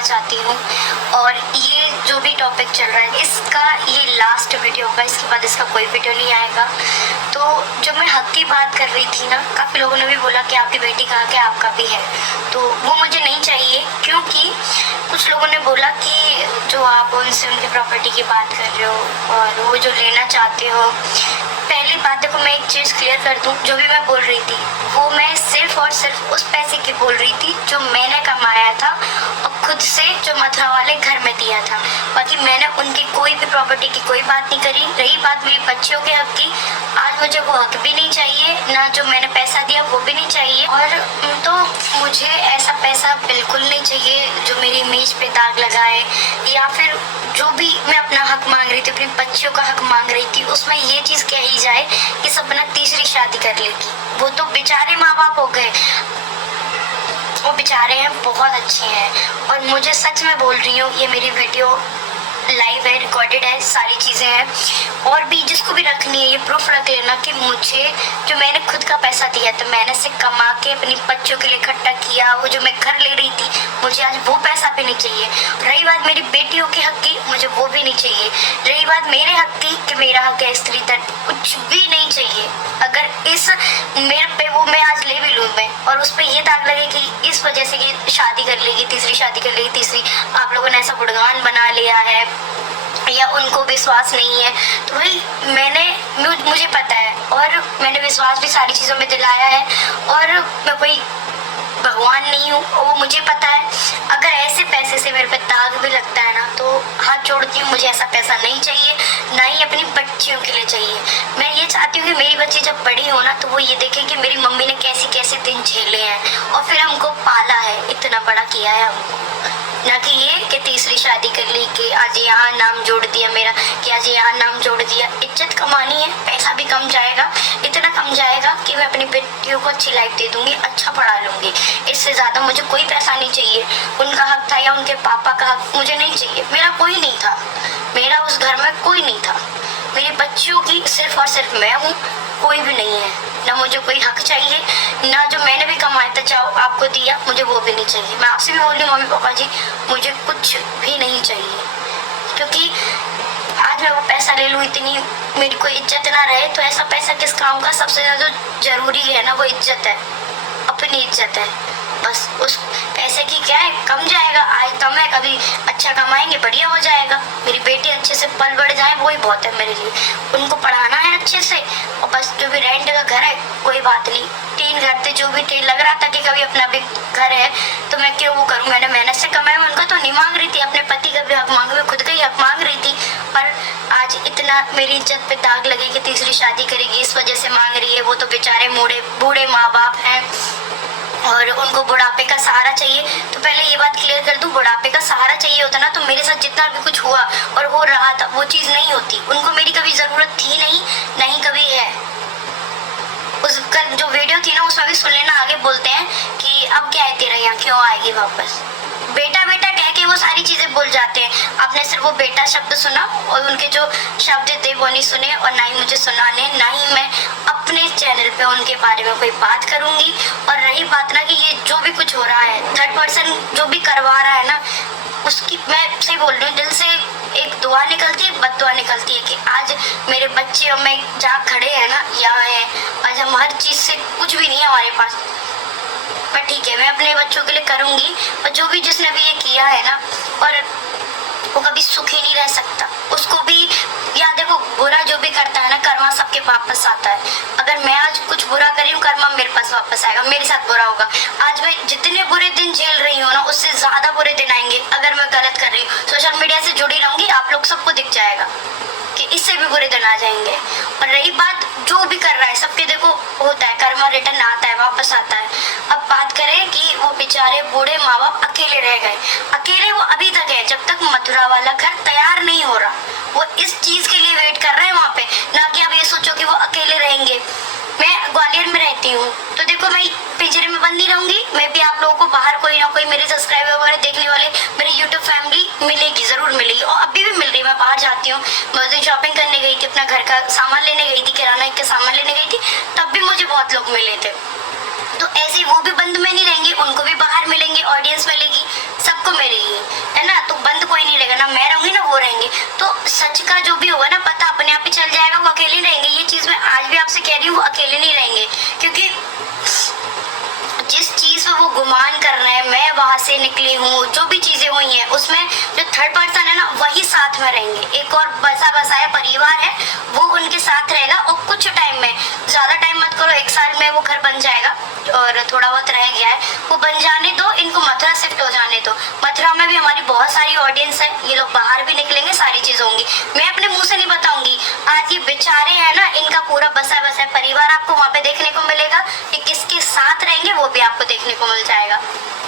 चाहती हूँ। और ये जो भी टॉपिक चल रहा है इसका ये लास्ट वीडियो होगा, इसके बाद इसका कोई वीडियो नहीं आएगा। तो जो मैं हक की बात कर रही थी ना, काफ़ी लोगों ने भी बोला कि आपकी बेटी का हक है, आपका भी है, तो वो मुझे नहीं चाहिए। क्योंकि कुछ लोगों ने बोला कि जो आप उनसे उनकी प्रॉपर्टी की बात कर रहे हो और वो जो लेना चाहते हो। पहली बात देखो, मैं एक चीज़ क्लियर कर दूं, जो भी मैं बोल रही थी वो मैं सिर्फ और सिर्फ उस पैसे की बोल रही थी जो मैंने कमाया था और खुद से जो मथुरा वाले घर में दिया था। बाकी मैंने उनकी कोई भी प्रॉपर्टी की कोई बात नहीं करी। रही बात मेरी बच्चियों के हक की, आज मुझे वो हक भी नहीं चाहिए, ना जो मैंने पैसा दिया वो भी नहीं चाहिए। और तो मुझे ऐसा पैसा बिल्कुल नहीं चाहिए जो मेरी इमेज पे दाग लगाए, या फिर जो भी मैं अपना हक मांग रही थी, अपनी बच्चियों का हक मांग रही थी, उसमें ये चीज़ कही जाए कि सपना तीसरी शादी कर लेगी। वो तो बेचारे माँ बाप हो गए, वो बेचारे हैं, बहुत अच्छे हैं। और मुझे सच में बोल रही हूँ, ये मेरी वीडियो लाइव है, रिकॉर्डेड है, सारी चीज़ें हैं। और भी जिसको भी रखनी है ये प्रूफ रख लेना कि मुझे जो मैंने खुद का पैसा दिया था, मैंने से कमा के अपनी बच्चों के लिए इकट्ठा किया, वो जो मैं घर ले रही थी, मुझे आज वो पैसा भी नहीं चाहिए। रही बात मेरी बेटियों के हक की, मुझे वो भी नहीं चाहिए। रही बात मेरे हक की कि मेरा हक है स्त्री धन, कुछ भी नहीं चाहिए। अगर इस मेरे पे वो मैं आज ले भी लूँ मैं, और उस पर ये दाग लगे कि इस वजह से कि शादी कर लेगी, तीसरी शादी कर लेगी, तीसरी, आप लोगों ने ऐसा गुणगान बना लिया है या उनको विश्वास नहीं है, तो भाई मुझे पता है और मैंने विश्वास भी सारी चीज़ों में दिलाया है। और मैं कोई भगवान नहीं हूँ, वो मुझे पता है। अगर ऐसे पैसे से मेरे पे दाग भी लगता है ना, तो हाथ जोड़ती हूँ, मुझे ऐसा पैसा नहीं चाहिए, ना ही अपनी बच्चियों के लिए चाहिए। मैं ये चाहती हूँ कि मेरी बच्ची जब बड़ी हो ना, तो वो ये देखे कि मेरी मम्मी ने कैसे कैसे दिन झेले हैं और फिर हमको पाला है, इतना बड़ा किया है हमको। ना कि ये कि तीसरी शादी कर ली कि आज यहाँ नाम जोड़ दिया मेरा, कि आज यहाँ नाम जोड़ दिया। इज्जत कमानी है, पैसा भी कम जाएगा, इतना कम जाएगा कि मैं अपनी बेटियों को अच्छी लाइफ दे दूंगी, अच्छा पढ़ा लूंगी। इससे ज़्यादा मुझे कोई पैसा नहीं चाहिए। उनका हक था या उनके पापा का हक, मुझे नहीं चाहिए। मेरा कोई नहीं था, मेरा उस घर में कोई नहीं था। मेरी बच्चियों की सिर्फ और सिर्फ मैं हूँ, कोई भी नहीं है। ना मुझे कोई हक चाहिए, ना जो मैंने भी कमाया था चाहो आपको दिया, मुझे वो भी नहीं चाहिए। मैं आपसे भी बोल रही हूँ मम्मी पापा जी, मुझे कुछ भी नहीं चाहिए। क्योंकि आज मैं वो पैसा ले लूँ, इतनी मेरी कोई इज्जत ना रहे, तो ऐसा पैसा किस काम का। सबसे ज़्यादा जरूरी है ना वो इज्जत है, अपनी इज्जत है। बस उस पैसे की क्या है, कम जाएगा, आज कम है, कभी अच्छा कमाएंगे, बढ़िया हो जाएगा। मेरी बेटी अच्छे से पल बढ़ जाए, वही बहुत है मेरे लिए। उनको पढ़ाना है अच्छे से, और बस जो भी रेंट का घर है कोई बात नहीं, 3 घर थे, जो भी थे, लग रहा था कि कभी अपना भी घर है तो मैं क्यों वो करूँ। मैंने मेहनत से कमाया, मैं उनका तो नहीं मांग रही थी, अपने पति का भी हक मांग, मैं खुद का ही हक मांग रही थी। पर आज इतना मेरी इज्जत पे दाग लगे कि तीसरी शादी करेगी इस वजह से मांग रही है। वो तो बेचारे बूढ़े माँ बाप हैं और उनको बुढ़ापे का सहारा चाहिए। तो पहले ये बात क्लियर कर दूं, बुढ़ापे का सहारा चाहिए होता ना, तो मेरे साथ जितना भी कुछ हुआ और हो रहा था वो चीज़ नहीं होती। उनको मेरी कभी ज़रूरत थी नहीं, नहीं कभी है। उस कल जो वीडियो थी ना, उसमें भी सुन लेना, आगे बोलते हैं कि अब क्या है तेरा यहाँ, क्यों आएगी वापस। बेटा बेटा कह के वो सारी चीज़ें बोल जाते हैं। आपने सिर्फ वो बेटा शब्द सुना और उनके जो शब्द थे वो नहीं सुने, और ना ही मुझे सुनाने, ना ही मैं अपने चैनल पे उनके बारे में कोई बात करूंगी। और रही बात ना कि ये जो भी कुछ हो रहा है, थर्ड पर्सन जो भी करवा रहा है ना, उसकी मैं सही बोल रही हूँ, दिल से एक दुआ निकलती है, बद्दुआ निकलती है कि आज मेरे बच्चे और मैं जहाँ खड़े हैं ना, यहाँ है, आज हम हर चीज़ से, कुछ भी नहीं है हमारे पास, पर ठीक है मैं अपने बच्चों के लिए करूँगी। और जो भी जिसने भी ये किया है ना, और वो कभी सुखी नहीं रह सकता। उसको भी याद देखो, बुरा जो भी करता है ना, कर्मा सबके वापस आता है। अगर मैं आज कुछ बुरा कर रही हूँ, कर्मा मेरे पास वापस आएगा, मेरे साथ बुरा होगा। आज मैं जितने बुरे दिन झेल रही हूँ ना, उससे ज्यादा बुरे दिन आएंगे अगर मैं गलत कर रही हूँ। सोशल मीडिया से जुड़ी रहूंगी, आप लोग सबको दिख जाएगा कि इससे भी बुरे दिन आ जाएंगे। और रही बात जो भी कर रहा है, सबके देखो होता है, कर्मा रिटर्न आता है, वापस आता है। अब बात करें कि वो बेचारे बूढ़े माँ बाप अकेले रह गए, अकेले वो अभी तक है, जब तक मथुरा वाला घर तैयार नहीं हो रहा। वो इस चीज के लिए वेट कर रहे हैं वहाँ पे, ना कि अब ये सोचो कि वो अकेले रहेंगे। मैं ग्वालियर में रहती हूँ, तो देखो मैं पिंजरे में बंद नहीं रहूंगी। मैं भी आप लोगों को बाहर कोई ना कोई मेरे सब्सक्राइबर वगैरह देखने वाले, मेरी यूट्यूब फैमिली मिलेगी, जरूर मिलेगी, और अभी भी मिल रही है। मैं बाहर जाती हूँ, मैं उस दिन शॉपिंग करने गई थी, अपना घर का सामान लेने गई थी, किराना का सामान लेने गई थी, तब भी मुझे बहुत लोग मिले थे। तो ऐसे ही वो भी बंद में नहीं रहेंगे, उनको भी बाहर मिलेंगे, ऑडियंस मिलेगी, सबको मिलेगी, है ना। तो बंद कोई नहीं रहेगा, ना मैं रहूंगी ना वो रहेंगे। तो सच का जो भी होगा ना पता अपने आप ही चल जाएगा, वो अकेले रहेंगे। ये चीज मैं आज भी आपसे कह रही हूँ, वो अकेले नहीं रहेंगे, क्योंकि जिस चीज पे वो गुमान कर रहे हैं, मैं वहां से निकली हूँ, जो भी चीजें हुई हैं उसमें जो थर्ड पर्सन है ना वही साथ में रहेंगे। एक और बसा बसाया परिवार है, वो उनके साथ रहेगा। और कुछ टाइम में, ज्यादा टाइम मत करो, 1 साल में वो घर बन जाएगा और थोड़ा बहुत रह गया है, वो बन जाने दो, इनको मथुरा शिफ्ट हो जाने दो। मथुरा में भी हमारी बहुत सारी ऑडियंस है, ये लोग बाहर भी निकलेंगे, सारी चीजें होंगी। मैं अपने मुंह से नहीं बताऊंगी। आज ये बेचारे हैं ना, इनका पूरा बसा बसा परिवार आपको वहाँ पे देखने को मिलेगा। ये किसके साथ रहेंगे वो भी आपको देखने को मिल जाएगा।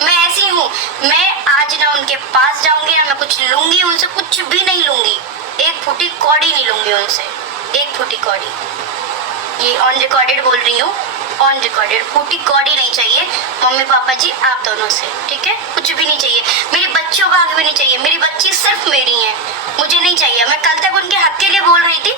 मैं ऐसी हूँ, मैं आज ना उनके पास जाऊंगी ना मैं कुछ लूंगी उनसे, कुछ भी नहीं लूंगी, एक फूटी कौड़ी नहीं लूंगी उनसे, एक फूटी कौड़ी। ये ऑन रिकॉर्डेड बोल रही हूँ, ऑन रिकॉर्डेड, फूटी कौड़ी नहीं चाहिए मम्मी पापा जी आप दोनों से, ठीक है। कुछ भी नहीं चाहिए, मेरी बच्चियों का आगे भी नहीं चाहिए। मेरी बच्ची सिर्फ मेरी है, मुझे नहीं चाहिए। मैं कल तक उनके हक के लिए बोल रही थी,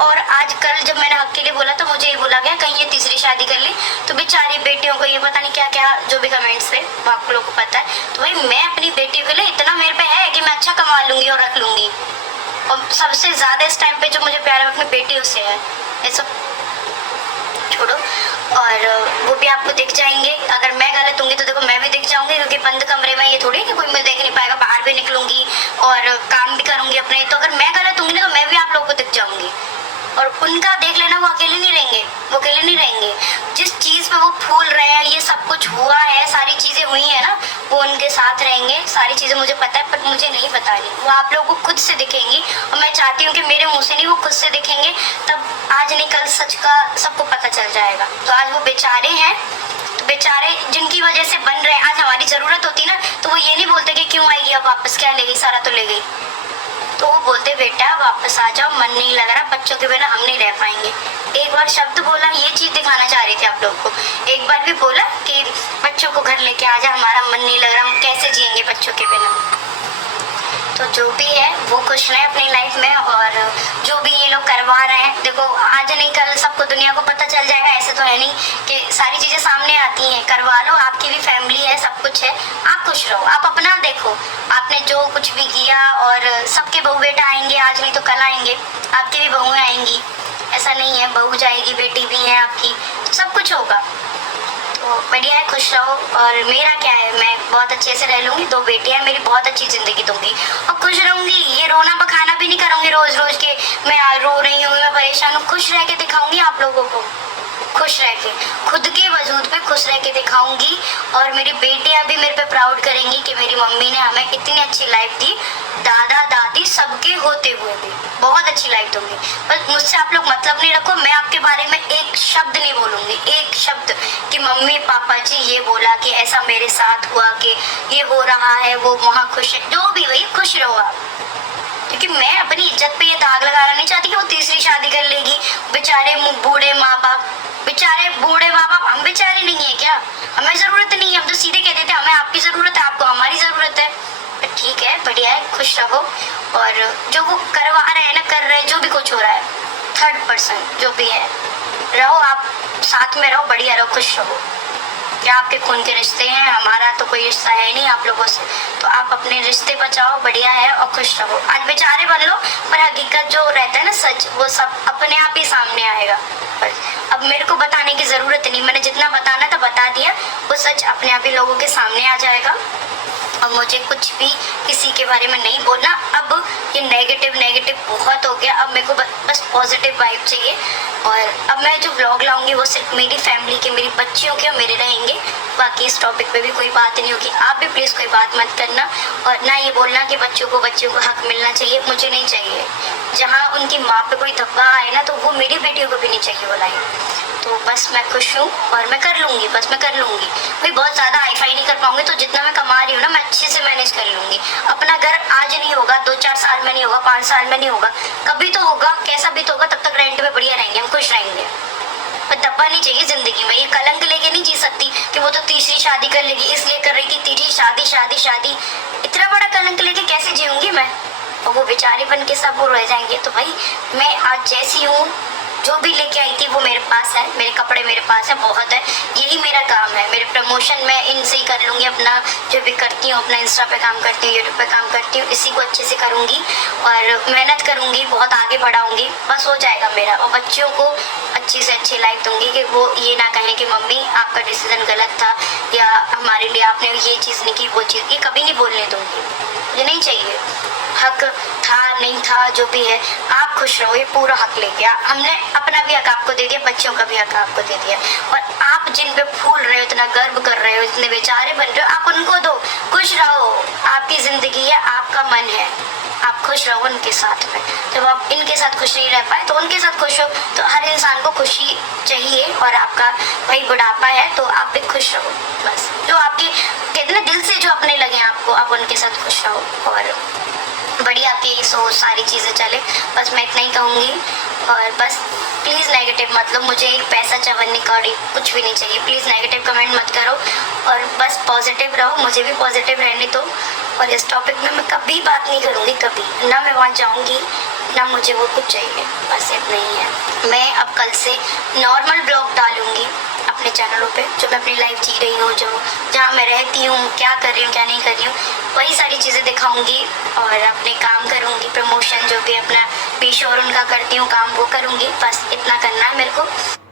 और आज कल जब मैंने हक के लिए बोला तो मुझे ये बोला गया कहीं ये तीसरी शादी कर ली, तो बेचारी बेटियों को ये पता नहीं क्या क्या जो भी कमेंट्स थे वो आप लोगों को पता है। तो भाई मैं अपनी बेटियों के लिए इतना मेरे पे है कि मैं अच्छा कमा लूंगी और रख लूंगी। और सबसे ज्यादा इस टाइम पे जो मुझे प्यार है अपनी बेटियों से है, ये सब छोड़ो। और वो भी आपको दिख जाएंगे, अगर मैं गलत होंगी तो देखो मैं भी दिख जाऊंगी, क्योंकि बंद कमरे में ये थोड़ी कि कोई मुझे देख नहीं पाएगा, बाहर भी निकलूंगी और काम भी करूंगी अपने। तो अगर मैं गलत होंगी ना तो मैं भी आप लोगों को दिख जाऊंगी। और उनका देख लेना, वो अकेले नहीं रहेंगे, वो अकेले नहीं रहेंगे। जिस चीज पे वो फूल रहे हैं, ये सब कुछ हुआ है, सारी चीजें हुई है ना, वो उनके साथ रहेंगे। सारी चीजें मुझे पता है, पर मुझे नहीं पता नहीं, वो आप लोगों को खुद से दिखेंगी। और मैं चाहती हूँ कि मेरे मुंह से नहीं, वो खुद से दिखेंगे, तब आज नहीं कल सच का सबको पता चल जाएगा। तो आज वो बेचारे हैं, तो बेचारे जिनकी वजह से बन रहे हैं, आज हमारी जरूरत होती ना तो वो ये नहीं बोलते कि क्यों आएगी अब वापस, क्या ले गई, सारा तो ले गई। तो वो बोलते बेटा वापस आ जाओ, मन नहीं लग रहा, बच्चों के बिना हम नहीं रह पाएंगे। एक बार शब्द बोला, ये चीज दिखाना चाह रही थी आप लोगों को। एक बार भी बोला कि बच्चों को घर लेके आ जा, हमारा मन नहीं लग रहा, हम कैसे जिएंगे बच्चों के बिना। तो जो भी है वो खुश रहे अपनी लाइफ में। और जो भी ये लोग करवा रहे हैं, देखो आज नहीं कल सबको दुनिया को पता चल जाएगा। ऐसे तो है नहीं कि सारी चीजें सामने आती हैं, करवा लो, आपकी भी फैमिली है, सब कुछ है, आप खुश रहो, आप अपना देखो, आपने जो कुछ भी किया। और सबके बहू बेटा आएंगे, आज नहीं तो कल आएंगे, आपकी भी बहुएं आएंगी, ऐसा नहीं है, बहू जाएगी, बेटी भी है आपकी, सब कुछ होगा। तो बढ़िया है, खुश रहो। और मेरा क्या है, मैं बहुत अच्छे से रह लूंगी, 2 बेटियां, मेरी बहुत अच्छी जिंदगी दूंगी और खुश रहूंगी। ये रोना बखाना भी नहीं करूंगी रोज रोज के मैं रो रही हूँ, मैं परेशान हूँ। खुश रह के दिखाऊंगी आप लोगों को, खुश रह के, खुद के वजूद पे खुश रह के दिखाऊंगी। और मेरी बेटियां भी मेरे पे प्राउड करेंगी कि मेरी मम्मी ने हमें इतनी अच्छी लाइफ दी, दादा दादी सबके होते हुए भी बहुत अच्छी लाइफ दूंगी। बस मुझसे आप लोग मतलब नहीं रखो, मैं आपके बारे में एक शब्द नहीं बोलूंगी, एक शब्द कि मम्मी पापा जी ये बोला कि ऐसा मेरे साथ हुआ, कि ये हो रहा है, वो वहाँ खुश है, जो भी वही खुश रहो आप। क्योंकि मैं अपनी इज्जत पे ये दाग लगाना नहीं चाहती कि वो तीसरी शादी कर लेगी। बेचारे बूढ़े माँ बाप, बेचारे बूढ़े माँ बाप, हम बेचारे नहीं है क्या, हमें जरूरत नहीं है, हम तो सीधे कहते थे हमें आपकी जरूरत है, आपको हमारी जरूरत है। ठीक है, बढ़िया है, खुश रहो। और जो वो करवा रहे हैं ना, कर रहे हैं, जो भी कुछ हो रहा है, थर्ड पर्सन जो भी है, रहो आप साथ में, रहो, बढ़िया रहो, खुश रहो। क्या आपके खून के रिश्ते हैं, हमारा तो कोई रिश्ता है नहीं आप लोगों से, तो आप अपने रिश्ते बचाओ, बढ़िया है, और खुश रहो। आज बेचारे बन लो, पर हकीकत जो रहता है ना, सच, वो सब अपने आप ही सामने आएगा। पर अब मेरे को बताने की जरूरत नहीं, मैंने जितना बताना था बता दिया, वो सच अपने आप ही लोगों के सामने आ जाएगा। अब मुझे कुछ भी किसी के बारे में नहीं बोलना। अब ये नेगेटिव बहुत हो गया, अब मेरे को बस पॉजिटिव वाइब चाहिए। और अब मैं जो व्लॉग लाऊंगी वो सिर्फ मेरी फैमिली के, मेरी बच्चियों के और मेरे रहेंगे। बाकी इस टॉपिक पे भी कोई बात नहीं होगी, आप भी प्लीज़ कोई बात मत करना। और ना ये बोलना कि बच्चों को हक मिलना चाहिए, मुझे नहीं चाहिए। जहाँ उनकी माँ पे कोई धब्बा आए ना, तो वो मेरी बेटियों को भी नहीं चाहिए वो लाइन। तो बस मैं खुश हूँ और मैं कर लूँगी, बस मैं कर लूँगी। भाई बहुत ज़्यादा हाईफाई नहीं कर पाऊंगी, तो जितना मैं कमा रही हूँ ना, मैं अच्छे से मैनेज कर लूँगी। अपना घर आज नहीं होगा, 2-4 साल में नहीं होगा, 5 साल में नहीं होगा, कभी तो होगा, कैसा भी तो होगा, तब तक रेंट पे बढ़िया रहेंगे, हम खुश रहेंगे। पर धब्बा नहीं चाहिए जिंदगी में, ये कलंक लेके नहीं जी सकती कि वो तो तीसरी शादी कर लेगी, इसलिए कर रही थी तीसरी शादी। इतना बड़ा कलंक लेके कैसे जीऊंगी मैं, और वो बेचारे बन के सब वो रह जाएंगे। तो भाई मैं आज जैसी हूँ, जो भी लेके आई थी वो मेरे पास है, मेरे कपड़े मेरे पास है, बहुत है। यही मेरा काम है। मेरे प्रमोशन मैं इनसे ही कर लूँगी, अपना जो भी करती हूँ, अपना इंस्टा पे काम करती हूँ, यूट्यूब पे काम करती हूँ, इसी को अच्छे से करूँगी और मेहनत करूँगी, बहुत आगे बढ़ाऊँगी, बस हो जाएगा मेरा। और बच्चियों को अच्छी से अच्छी लाइफ दूंगी कि वो ये ना कहें कि मम्मी आपका डिसीजन गलत था या हमारे लिए आपने ये चीज़ नहीं की, वो चीज़, ये कभी नहीं बोलने दूंगी। ये नहीं चाहिए। हक था नहीं था जो भी है, आप खुश रहो, ये पूरा हक लेके हमने अपना भी हक आपको दे दिया, बच्चों का भी हक आपको दे दिया। और आप जिन पे फूल रहे हो, इतना गर्व कर रहे हो, इतने बेचारे बन रहे हो, आप उनको दो, खुश रहो। आपकी जिंदगी है, आपका मन है, आप खुश रहो उनके साथ में। जब आप इनके साथ खुश नहीं रह पाए तो उनके साथ खुश हो। तो हर इंसान को खुशी चाहिए और आपका वही बुढ़ापा है तो आप भी खुश रहो। बस जो आपके कितने दिल से जो अपने लगे आपको, आप उनके साथ खुश रहो और बढ़िया आपकी सोच सारी चीज़ें चले। बस मैं इतना ही कहूँगी। और बस प्लीज़ नेगेटिव मतलब मुझे एक पैसा चवन्नी कौड़ी कुछ भी नहीं चाहिए। प्लीज़ नेगेटिव कमेंट मत करो और बस पॉजिटिव रहो, मुझे भी पॉजिटिव रहने दो। और इस टॉपिक में मैं कभी बात नहीं करूँगी, कभी ना मैं वहाँ जाऊँगी ना मुझे वो कुछ चाहिए। बस इतना ही है। मैं अब कल से नॉर्मल ब्लॉग डालूँगी अपने चैनलों पे, जो मैं अपनी लाइफ जी रही हूँ, जो जहाँ मैं रहती हूँ, क्या कर रही हूँ क्या नहीं कर रही हूँ, वही सारी चीज़ें दिखाऊंगी और अपने काम करूँगी। प्रमोशन जो भी अपना भी शोरूम का करती हूँ काम वो करूँगी। बस इतना करना है मेरे को।